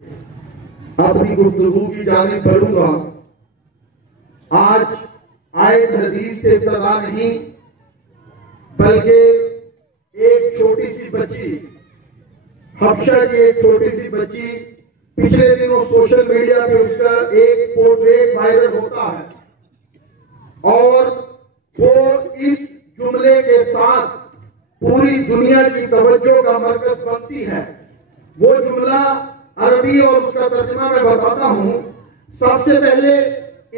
اپنی گفتگو کی جانب بڑھوں گا. آج آیت حدیث سے ابتدا نہیں بلکہ ایک چھوٹی سی بچی، حبشہ کی ایک چھوٹی سی بچی، پچھلے دنوں سوشل میڈیا پہ اس کا ایک پورٹریٹ وائرل ہوتا ہے اور وہ اس جملے کے ساتھ پوری دنیا کی توجہ کا مرکز بنتی ہے. وہ جملہ عربی اور اس کا ترجمہ میں بتاتا ہوں. سب سے پہلے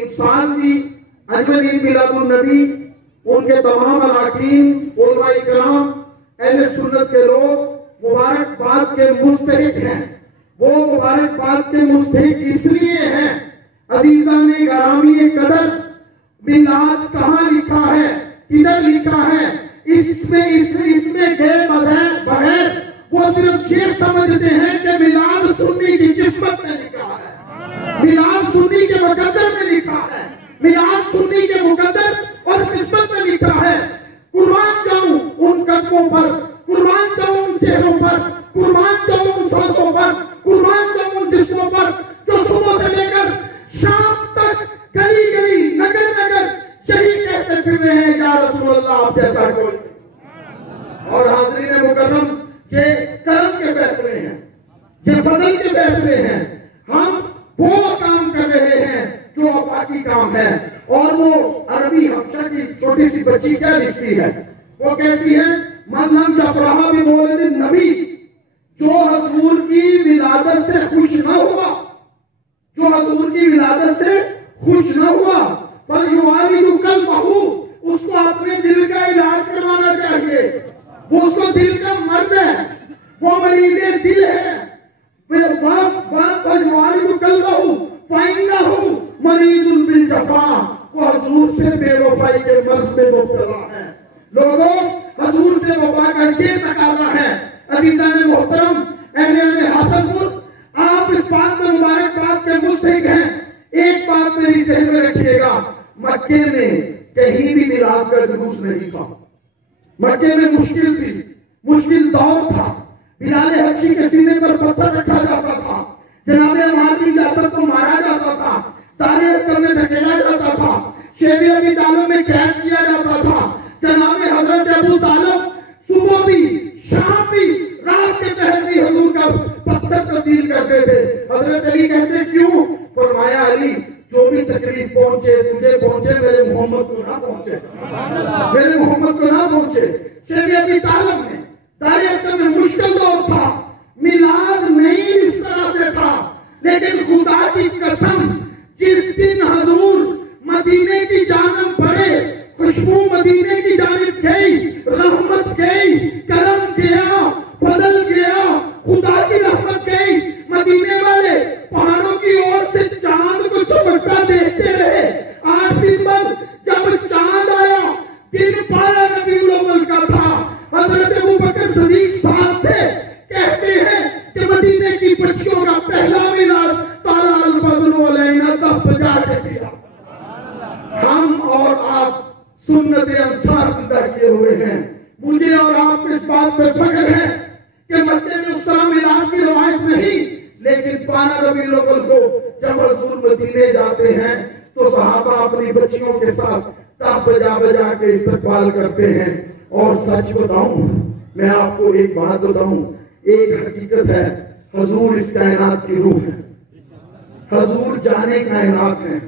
انسان کی انجمن عید میلاد النبی، ان کے تمام اراکین، علماء کرام، اہل سنت کے لوگ مبارکباد کے مستحق ہیں. وہ مبارکباد کے مستحق اس لیے ہیں عزیزان گرامی قدر، میلاد کہاں لکھا ہے، کدھر لکھا ہے، اس میں بغیر وہ صرف یہ سمجھتے ہیں کہ میلاد سنی کی قسمت میں لکھا ہے، میلاد سنی کے مقدر میں لکھا ہے، میلاد سنی کے مقدر اور قسمت میں لکھا ہے. قربان جاؤں ان قدموں پر، قربان جاؤں ان چہروں پر، قربان جاؤں ان سانسوں پر، قربان جاؤں ان جسموں پر جو صبح سے لے کر شام تک گلی گلی نگر نگر یہی کہتے پھر رہے ہیں یا رسول اللہ آپ جیسا کوئی. اور حاضرین مکرم، یہ کرم کے فیصلے ہیں، یہ فضل کے فیصلے ہیں. ہم وہ کام کر رہے ہیں جو آفاقی کام ہے. اور وہ عربی حبشہ کی چھوٹی سی بچی کیا لکھتی ہے؟ وہ کہتی ہے من لم یفرح بمولد النبی، جو حضور کی ولادت سے خوش نہ ہوا، جو حضور کی ولادت سے خوش نہ ہوا، فلیعالج قلبہ، اس کو اپنے دل کا علاج کروانا چاہیے. وہ اس کو دل کا مرض ہے، وہ مریض دل ہے. فلیعالج قلبہ فإنہ مریض بالجفا، وہ حضور سے بے وفائی کے مرض میں مبتلا ہے. لوگوں، حضور سے وفا کا یہ تقاضا ہے. عزیزان محترم، اہل حاصل پور، آپ اس بات میں مبارکباد کے مستحق ہیں. ایک بات میری ذہن میں رکھیے گا، مکے میں کہیں بھی میلاد کا جلوس نہیں تھا. مکے میں مشکل تھی، مشکل دور تھا. بلال حبشی کے سینے پر پتھر رکھا جاتا تھا، جناب عمار بن یاسر کو مارا جاتا تھا، دار ارقم میں دھکیلا جاتا تھا، شیب ابی طالب میں قید کیا جاتا تھا. جناب حضرت ابو طالب صبح بھی، شام بھی، رات کے پہر بھی حضور کا پتھر تبدیل کرتے تھے. حضرت علی کہتے کیوں؟ فرمایا علی، جو بھی تکلیف پہنچے تجھے پہنچے، میرے محمد کو نہ پہنچے، میرے محمد کو نہ پہنچے. شیب ابی طالب میں دار ارقم میں مشکل دور تھا، میلاد نہیں اس طرح سے تھا. لیکن خدا کی قسم، جس دن حضور مدینے کی جانب بڑھے، خوشبو مدینے کی جانب گئی، رحمت گئی، کرم گیا، فضل گیا، خدا کی رحمت گئی. مدینے والے پہاڑوں کی اور سے چاند کو چمکتا دیکھتے رہے. 8 دن بعد جب چاند آیا، دن 12 ربیع الاول کا تھا. حضرت ابوبکر صدیق ساتھ تھے. کہتے ہیں کہ مدینے کی بچیوں کا پہلا میلاد طلع البدر علینا تب بجا کے دیا. ہم اور آپ سنت انصار زندہ کیے ہوئے ہیں. مجھے اور آپ اس بات پہ فخر ہے کہ مکے میں اس طرح میلاد کی روایت نہیں، لیکن 12 ربیع الاول کو جب حضور مدینے جاتے ہیں تو صحابہ اپنی بچیوں کے ساتھ تب بجا بجا کے استقبال کرتے ہیں. اور سچ بتاؤں، میں آپ کو ایک بات بتاؤں، ایک حقیقت ہے، حضور اس کائنات کی روح ہے، حضور جانے کائنات ہیں.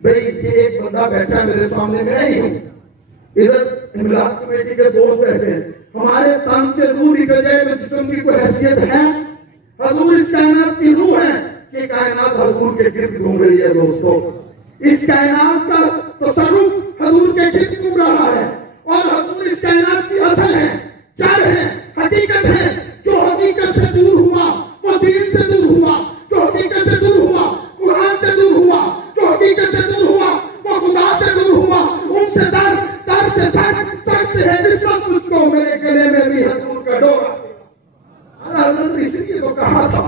بھئی یہ ایک بندہ بیٹھا ہے میرے سامنے، میں ہی ہوں، ادھر املاک کمیٹی کے دوست بیٹھے ہیں. ہمارے تن سے روح نکل جائے تو جسم کی کوئی حیثیت ہے؟ حضور اس کائنات کی روح ہے. یہ کائنات حضور کے گرد گھوم رہی ہے. دوستو، اس کائنات کا تصرف حضور کے گرد گھوم رہا ہے. اور حضور اس کائنات کی اصل ہے، جڑ ہے، حقیقت ہے. جو حقیقت سے دور ہوا وہ دین سے دور ہوا، جو حقیقت سے دور ہوا قرآن سے دور ہوا، جو حقیقت سے دور ہوا وہ خدا سے دور ہوا. ان سے در سے سچ سے ہے نسبت مجھ کو، میرے گلے میں بھی حضور کا ڈورا. حضرت اس لیے تو کہا تھا.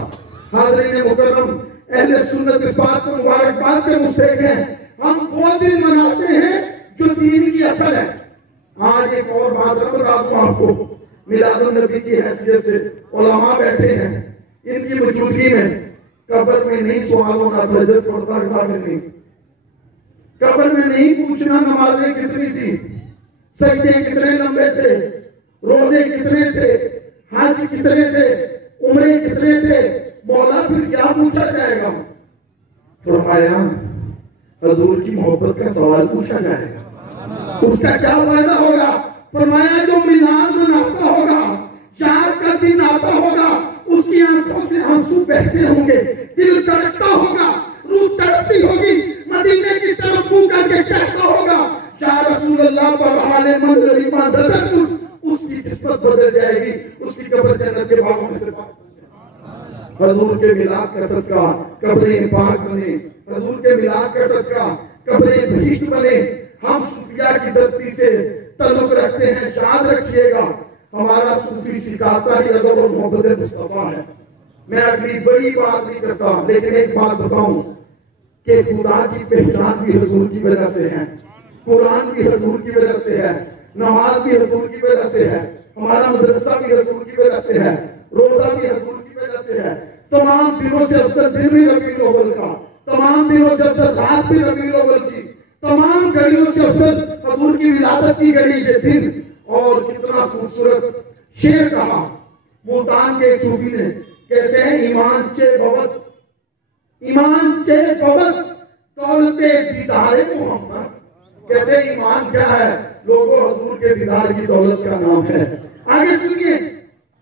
حاضرین مکرم، اہل سنت اس بات کو مبارکباد کے مستحق ہیں. ہم وہ دن مناتے ہیں جو دین کی اصل ہے. آج ایک اور بات بتا دوں آپ کو، میلاد النبی کی حیثیت سے علماء بیٹھے ہیں، ان کی موجودگی میں قبر میں نہیں سوال ہونا تہجد پڑھتا تھا کہ نہیں، قبر میں نہیں پوچھنا نمازیں کتنی تھی، سجدے کتنے لمبے تھے، روزے کتنے تھے، حج کتنے تھے، عمرے کتنے تھے، مولا پھر کیا پوچھا جائے گا؟ فرمایا حضور کی محبت کا سوال پوچھا جائے گا، اس کا کیا فائدہ ہوگا؟ فرمایا جو میلاد مناتا ہوگا، یاد کا دن آتا ہوگا، اس کی آنکھوں سے آنسو بہتے ہوں گے، دل تڑپتا ہوگا، روح تڑپتی ہوگی، مدینے کی طرف منہ کر کے کہتا ہوگا یا رسول اللہ پر حال من غریباں نظر کچھ، اس کی قسمت بدل جائے گی، اس کی قبر جنت کے باغوں میں سے حضور کے میلاد کا صدقہ قبریں پاک بنے، حضور کے میلاد کا صدقہ قبریں بہشت بنے۔ ہم صوفیاء کی دھرتی سے تعلق رکھتے ہیں، یاد رکھیے گا ہمارا صوفی سکھاتا ہی ادب اور محبت مصطفیٰ ہے۔ میں اگلی بڑی بات نہیں کرتا، لیکن ایک بات بتاؤں کہ خدا کی پہچان بھی حضور کی وجہ سے ہے، قرآن بھی حضور کی وجہ سے ہے، نماز بھی حضور کی وجہ سے ہے، ہمارا مدرسہ بھی حضور کی وجہ سے ہے، روزہ بھی حضور کی وجہ سے ہے، تمام دنوں سے افضل دن بھی ربیع الاول کا، تمام دنوں سے افضل رات بھی ربیع الاول کی، تمام گھڑیوں سے افضل حضور کی ولادت کی گھڑی یہ دن۔ اور کتنا خوبصورت شعر کہا ملتان کے ایک صوفی نے، کہتے ہیں ایمان چے بوت دولت دیدار محمد، کہتے ہیں ایمان کیا ہے؟ لوگوں حضور کے دیدار کی دولت کا نام ہے۔ آگے سنیے،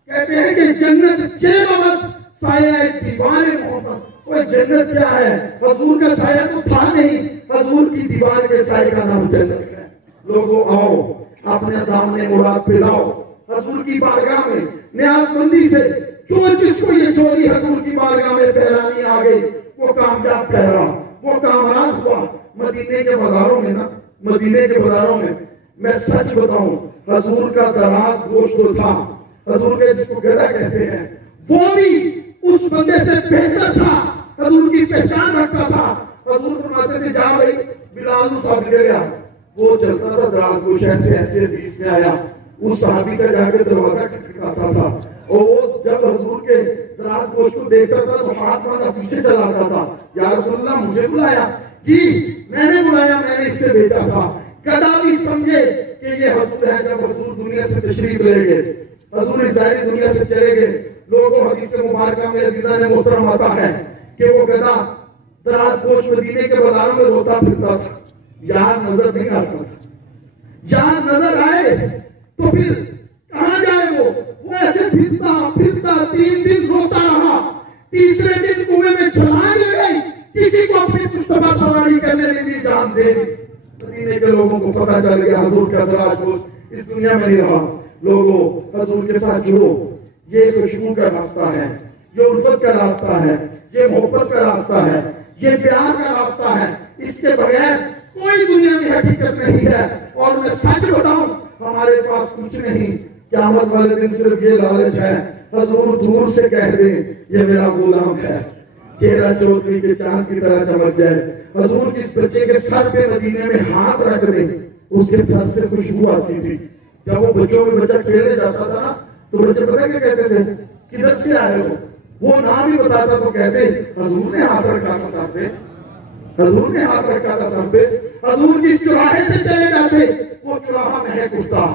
کہتے ہیں کہ جنت چے بوت سایہ دیوار محمد، وہ جنت کیا ہے؟ حضور کا سایہ تو تھا نہیں، حضور کی دیوار کے سایہ کا نام جنت ہے۔ لوگوں آؤ اپنے دامن مراد پہ لاؤ، حضور کی بارگاہ میں نیاز مندی سے جو جس کو یہ چوری حضور کی بارگاہ میں پہرانی آ گئی وہ کامیاب ٹھہرا، وہ کامیاب ہوا۔ مدینے کے بازاروں میں مدینے کے بازاروں میں میں سچ بتاؤں، حضور کا دراز گوشت تو تھا، حضور کے جس کو گدا کہتے ہیں وہ بھی اس بندے سے بہتر تھا، حضور کی پہچان رکھتا تھا۔ حضور فرماتے تھے جا بھائی بلال نو ساتھ لے گیا، وہ چلتا تھا دراز گوش، ایسے حدیث میں آیا اس صحابی کا جا کے دروازہ کھٹکھٹاتا تھا، اور وہ جب حضور کے دراز گوش کو دیکھتا تھا تو ہاتھ باندھا پیچھے چلا آتا تھا، یا رسول اللہ مجھے بلایا؟ جی میں نے بلایا، میں نے اس سے بھیجا تھا۔ گدا بھی سمجھے کہ یہ حضور ہے۔ جب حضور دنیا سے تشریف لے گئے، حضور اس ظاہری دنیا سے چلے گئے، لوگوں حدیث مبارکہ میں عزیزان محترم آتا ہے کہ وہ گدا دراز گوش مدینے کے بازاروں میں روتا پھرتا تھا، یہاں نظر نہیں آتا تھا، جہاں نظر آئے تو پھر کہاں جائے؟ وہ ایسے پھرتا 3 دن روتا رہا، تیسرے دن کنویں میں چھلانگ لگائی، کسی کو اپنی مصطفیٰ سواری کرنے نہیں دی، جان دے دی۔ مدینے کے لوگوں کو پتہ چل گیا حضور کا دراز گوش اس دنیا میں نہیں رہا۔ لوگوں حضور کے ساتھ جڑو، یہ خوشبو کا راستہ ہے، یہ الفت کا راستہ ہے، یہ محبت کا راستہ ہے، یہ پیار کا راستہ ہے۔ اس کے بغیر کوئی دنیا میں حقیقت نہیں ہے۔ اور میں سچ بتاؤں ہمارے پاس کچھ نہیں، قیامت والے دن صرف یہ لالچ ہے، حضور دور سے کہہ دیں یہ میرا غلام ہے، چہرہ چودھری کے چاند کی طرح چمک جائے، حضور جس بچے کے سر پہ مدینے میں ہاتھ رکھ دیں اس کے سر سے خوشبو آتی تھی۔ جب وہ بچوں میں بچہ کھیلنے جاتا تھا نا تو بچے پتہ کیا کہتے تھے؟ کدھر سے آئے ہو؟ وہ نام ہی بتاتا تو کہتے حضور نے ہاتھ رکھا تھا سر پہ، حضور نے ہاتھ رکھا تھا سر پہ۔ حضور جس چوراہے سے چلے جاتے وہ چوراہا مہک اٹھتا۔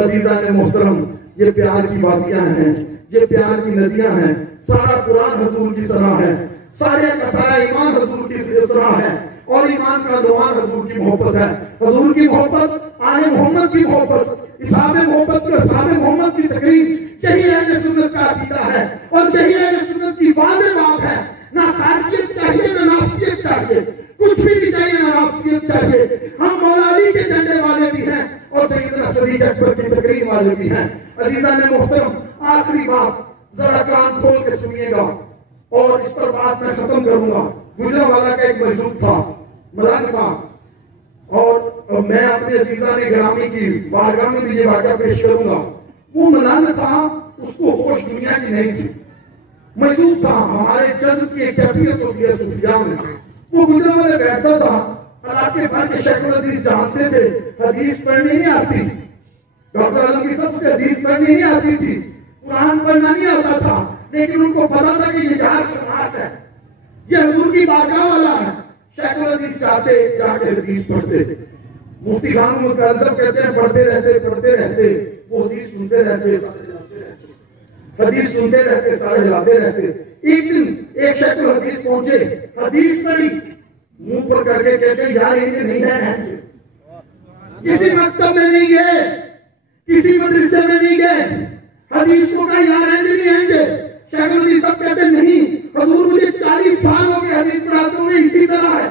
عزیزان محترم، یہ پیار کی وادیاں ہیں، یہ پیار کی ندیاں ہیں، سارا قرآن حضور کی صلاح ہے، سارے کا سارا ایمان حضور کی صلاح ہے، اور ایمان کا لوہار حضور کی محبت ہے۔ حضور کی محبت، آل محمد کی محبت، اصحاب محمد کی تقریب، یہی اہل سنت کا عقیدہ ہے، اور یہی اہل سنت کی واضح بات ہے۔ نہ خارجیت چاہیے نہ نافذیت چاہیے، کچھ بھی نہیں چاہیے، نہ نافذیت چاہیے۔ ہم مولا علی کے جھنڈے والے بھی ہیں اور سیدنا صدیق اکبر کی تقریر والے بھی ہیں۔ عزیزان محترم، آخری بات ذرا کان کھول کے سنیے گا اور اس پر بات میں ختم کروں گا۔ گجرانوالہ کا ایک مجذوب تھا، ملنگ تھا، اور میں اپنے عزیزان گرامی کی بارگاہ میں بھی یہ واقعہ پیش کروں گا۔ وہ ملنگ تھا، اس کو ہوش دنیا کی نہیں تھی، مجذوب تھا۔ ہمارے جذب کی ایک کیفیت ہوتی ہے صوفیاء میں۔ وہ گجرانوالے بیٹھتا تھا، علاقے بھر کے شیخ الحدیث جانتے تھے حدیث پڑھنی نہیں آتی، ڈاکٹر عالم کی سب سے حدیث پڑھنی نہیں آتی تھی، قرآن پڑھنا نہیں آتا تھا، لیکن ان کو پتا تھا کہ یہ جہاز شناس ہے، یہ حضور کی بارگاہ والا ہے. شیخ الحدیث چاہتے جا کے حدیث پڑھتے. مفتی خان متعلق کہتے ہیں پڑھتے رہتے وہ حدیث سنتے رہتے حدیث سنتے رہتے سارے ہلاتے رہتے. ایک دن ایک شیخ الحدیث پہنچے, حدیث پڑھی, منہ پر کر کے کہتے یار یہ نہیں ہے, کسی مکتب میں نہیں گئے, کسی مدرسے میں نہیں گئے, حدیث کو کہا یار ہیں نہیں ہیں گے. شیخ الحدیث سب کہتے نہیں حضور مجھے 40 سال ہو گئے حدیث پڑھاتے ہوئے اسی طرح ہے.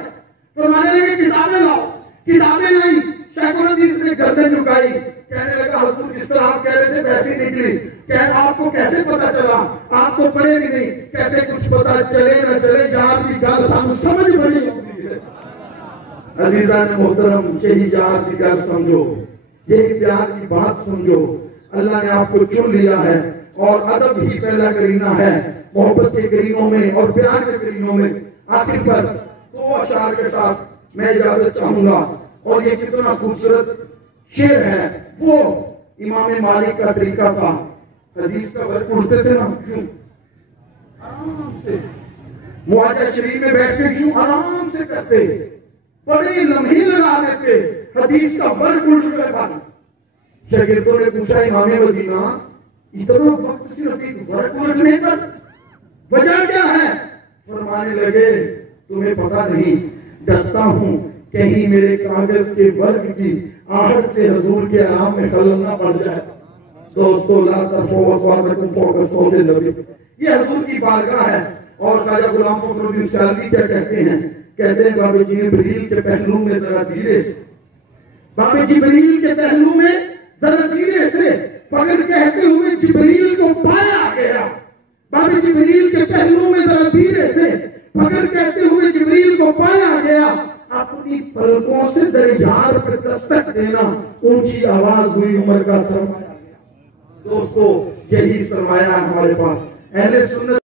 فرمانے لگے کتابیں لاؤ, کتابیں لائی. شیخ الحدیث نے گردن جھکائی, کہنے لگا حضور جس طرح آپ کہہ رہے تھے ویسی نکلی. کہنا آپ کو کیسے پتا چلا, آپ تو پڑھے بھی نہیں. کہتے کچھ پتا چلے نہ چلے جہاد کی گل سمجھ بڑی ہوتی ہے. عزیزان محترم, یہی جہاد کی گل سمجھو, یہی پیار کی بات سمجھو. اللہ نے آپ کو چن لیا ہے اور ادب ہی پہلا کرینہ ہے محبت کے کرینوں میں اور پیار کے کرینوں میں. آخر پر دو اشعار کے ساتھ میں اجازت چاہوں گا, اور یہ کتنا خوبصورت شعر ہے. وہ امام مالک کا طریقہ تھا, حدیث کا ورق اڑتے تھے نا یوں آرام سے, معاہدہ شریف میں بیٹھ کے یوں آرام سے کرتے, بڑے لمحے لگا دیتے, حدیث کا ورق اڑتے بن. شاگردوں نے پوچھا امام مدینہ اتنا وقت صرف ایک ورق اڑنے پر, وجہ کیا ہے؟ فرمانے لگے تمہیں پتا نہیں, ڈرتا ہوں کہیں میرے کاغذ کے ورق کی آہٹ سے حضور کے آرام میں خلل نہ پڑ جائے. دوستو لا ترفعوا اصواتکم فوق صوت النبی, یہ حضور کی بارگاہ ہے. اور خواجہ غلام فخر الدین سیالوی کیا کہتے ہیں؟ کہتے ہیں باب جبریل کے پہلو میں ذرا دھیرے سے, باب جبریل کے پہلو میں ذرا دھیرے سے, مگر کہتے ہوئے جبریل کو پایا گیا. باب جبریل کے پہلو میں ذرا دھیرے سے, مگر کہتے ہوئے جبریل کو پایا گیا. اپنی پلکوں سے درجار پہ دستک دینا, اونچی آواز ہوئی عمر کا سرمایہ. دوستو یہی سرمایہ ہے ہمارے پاس. اہل سنت